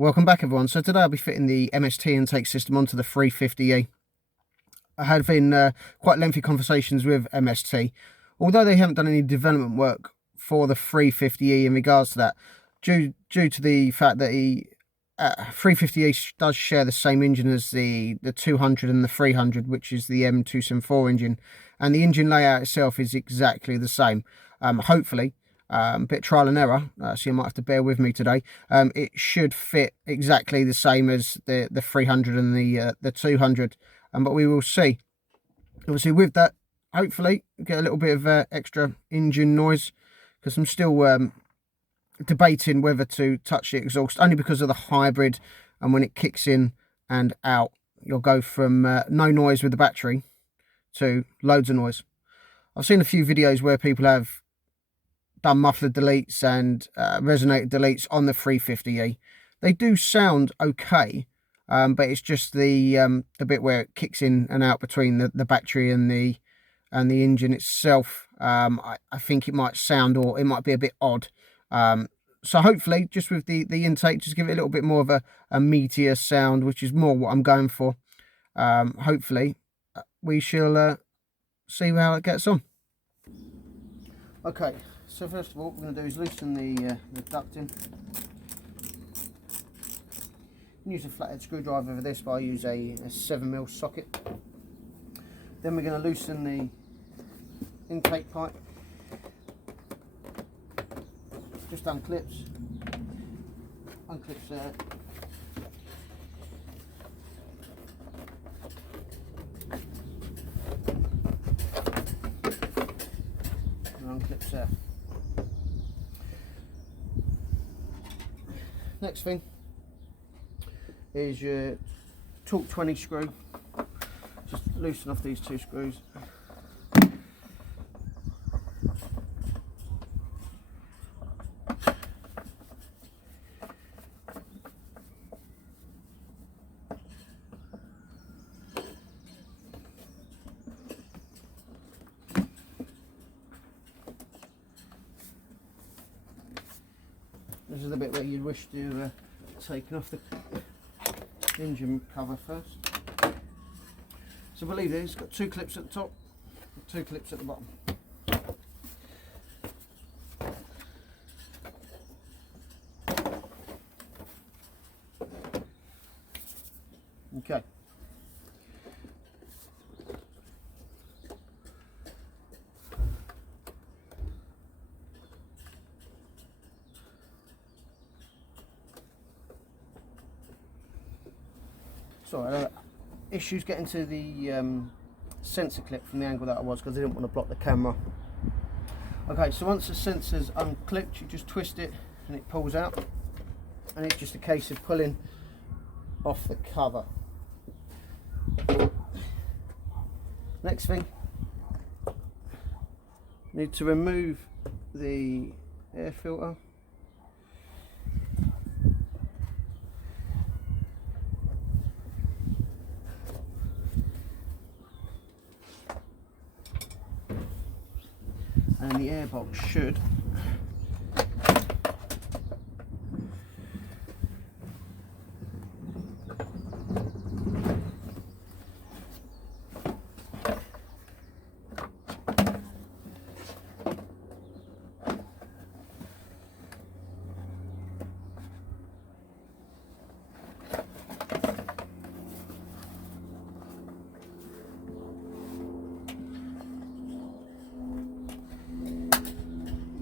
Welcome back everyone. So today I'll be fitting the MST intake system onto the 350E. I had been quite lengthy conversations with MST, although they haven't done any development work for the 350E in regards to that, due to the fact that the 350E does share the same engine as the 200 and the 300, which is the M274 engine, and the engine layout itself is exactly the same. Hopefully, a bit trial and error, so you might have to bear with me today. It should fit exactly the same as the 300 and the 200, but we will see. Obviously, with that, hopefully get a little bit of extra engine noise, because I'm still debating whether to touch the exhaust, only because of the hybrid, and when it kicks in and out, you'll go from no noise with the battery to loads of noise. I've seen a few videos where people have done muffler deletes and resonator deletes on the 350E. They do sound okay, but it's just the bit where it kicks in and out between the battery and the engine itself. I think it might sound, or it might be a bit odd. So hopefully, just with the intake, just give it a little bit more of a meatier sound, which is more what I'm going for. Hopefully, we shall see how it gets on. Okay. So first of all, what we're going to do is loosen the ducting. Use a flathead screwdriver for this, but I use a 7mm socket. Then we're going to loosen the intake pipe. Just unclips there. And unclips there. Next thing is your torque 20 screw. Just loosen off these two screws. This is the bit where you'd wish to take off the engine cover first. So I believe it's got two clips at the top, two clips at the bottom. Okay. Sorry, issues getting to the sensor clip from the angle that I was, because I didn't want to block the camera. Okay, so once the sensor's unclipped, you just twist it and it pulls out, and it's just a case of pulling off the cover. Next thing, need to remove the air filter. And the airbox should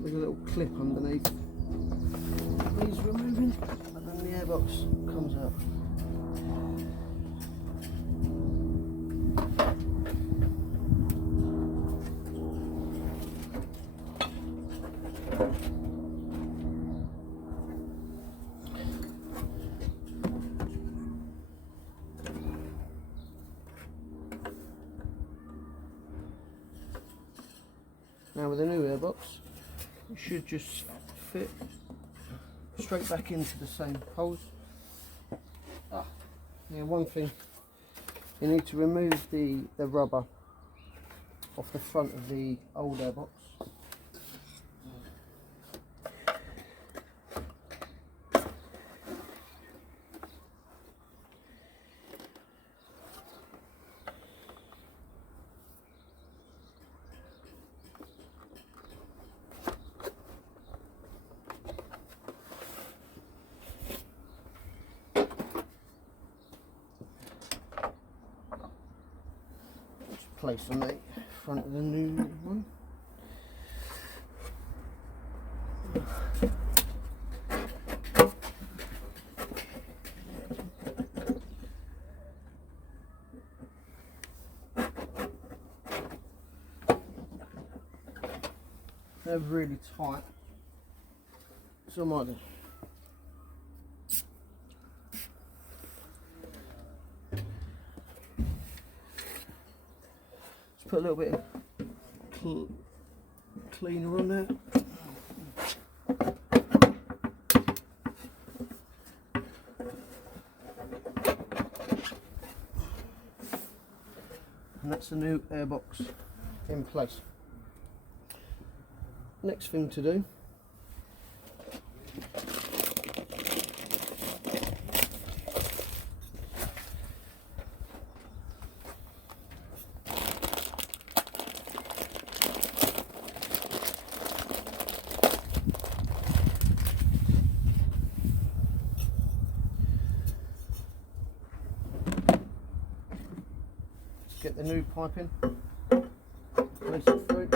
a little clip underneath. Needs removing, and then the airbox comes out. Now with the new airbox, it should just fit straight back into the same holes. Now one thing, you need to remove the rubber off the front of the old airbox. place on the front of the new one. They're really tight, so I might do. Just put a little bit of cleaner on there. And that's the new airbox in place. Next thing to do is get the new pipe in, place it through.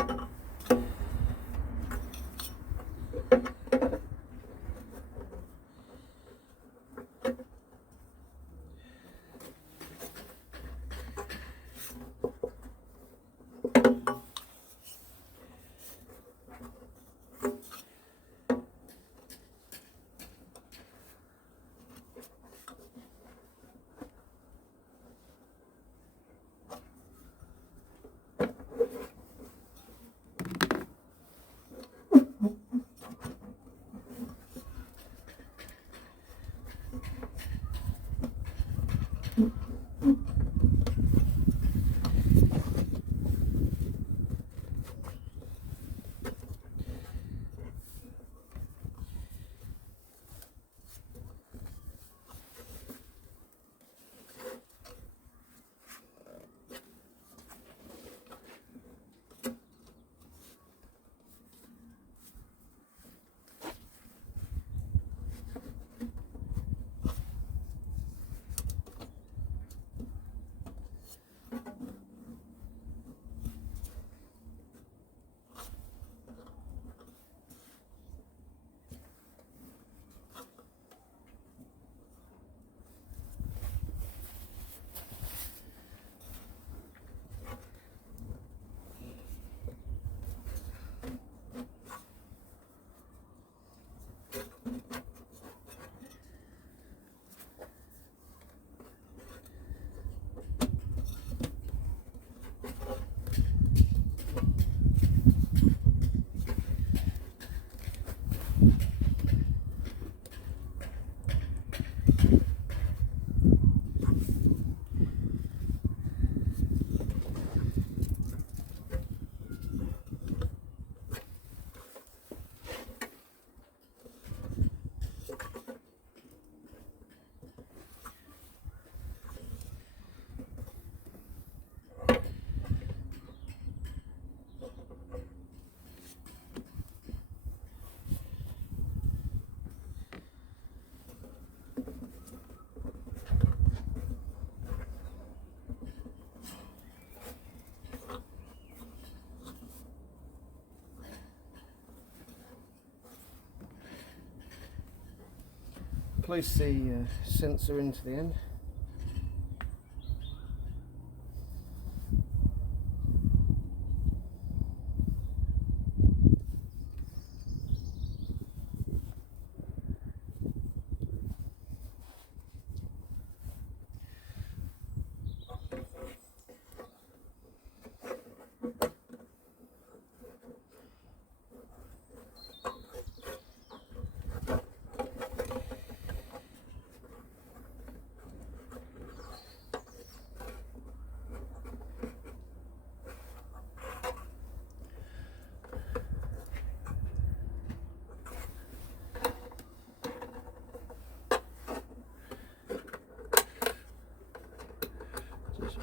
Place the sensor into the end.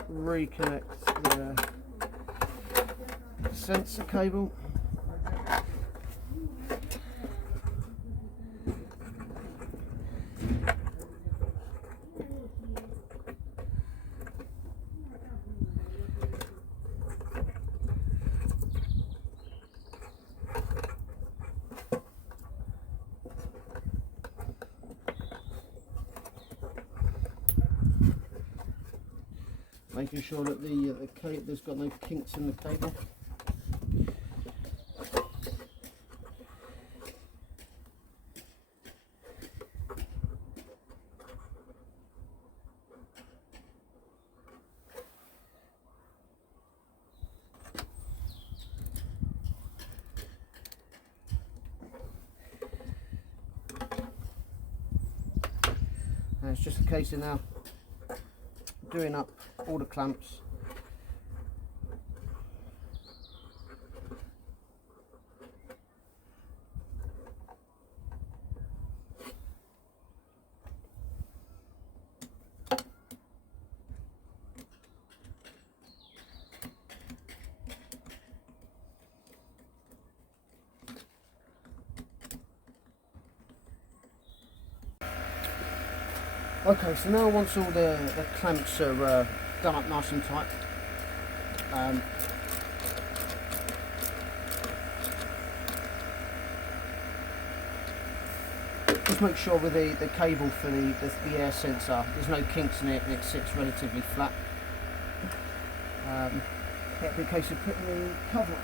Reconnect the sensor cable. making sure that there's got no kinks in the cable. And it's just a case of now doing up all the clamps. Okay, so now once all the clamps are done up nice and tight, just make sure with the cable for the air sensor there's no kinks in it and it sits relatively flat. It'll be a case of putting the cover on.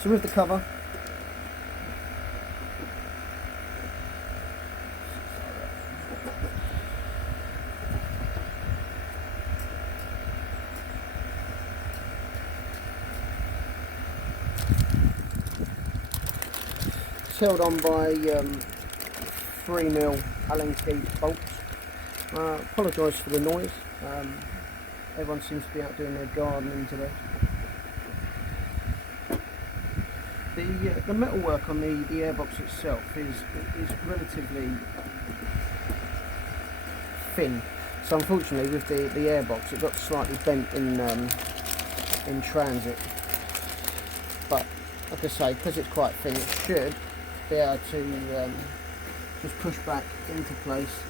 So with the cover, it's held on by 3mm Allen key bolts. Apologise for the noise. Everyone seems to be out doing their gardening today. The metalwork on the airbox itself is relatively thin. So unfortunately, with the airbox, it got slightly bent in transit. But like I say, because it's quite thin, it should be able to just push back into place.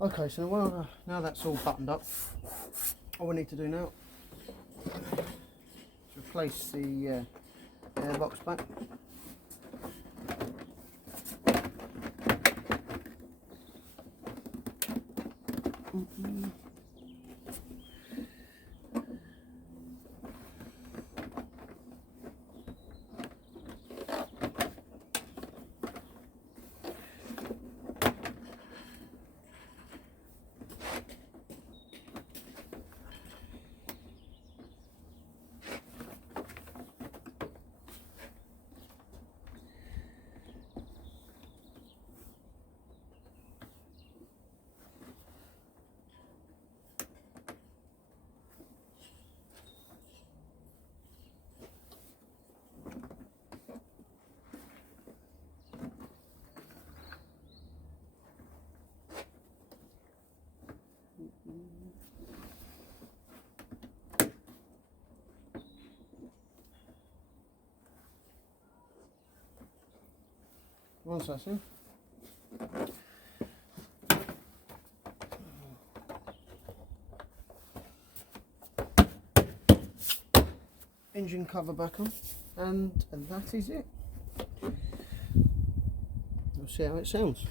Okay, so now that's all buttoned up, all we need to do now is replace the airbox back. One second. Engine cover back on, and that is it. We'll see how it sounds.